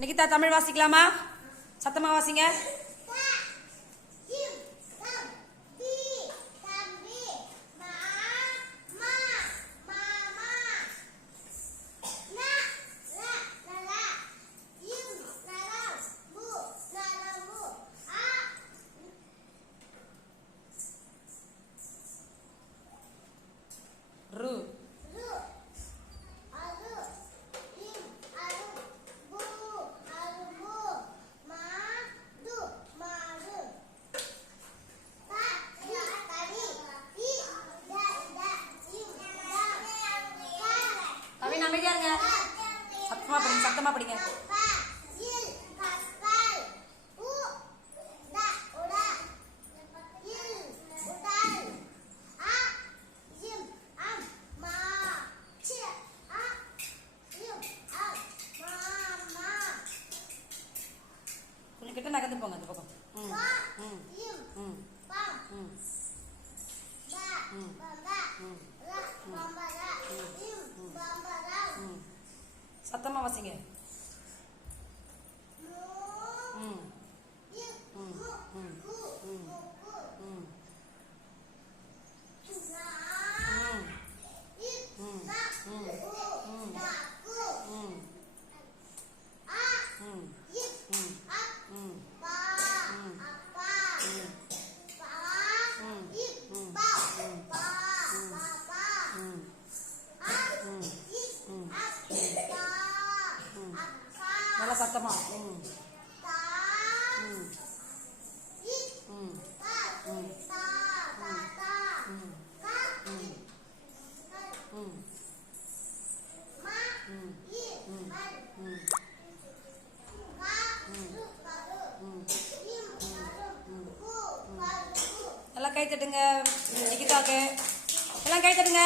நிகிதா தமிழ் வாசிக்கலாமா? சத்தமா வாசிங்க. ரு அமைதியா இருங்க. சத்தமா படிங்க, சத்தமா படிங்க. கொஞ்சம் கிட்ட நகர்ந்து போங்க அந்த பக்கம். சத்தமா வாசிங்க. நல்லா சத்தமா. எல்லாம் கை தட்டுங்க நிகிதாக்கு. எல்லாம் கை தட்டுங்க.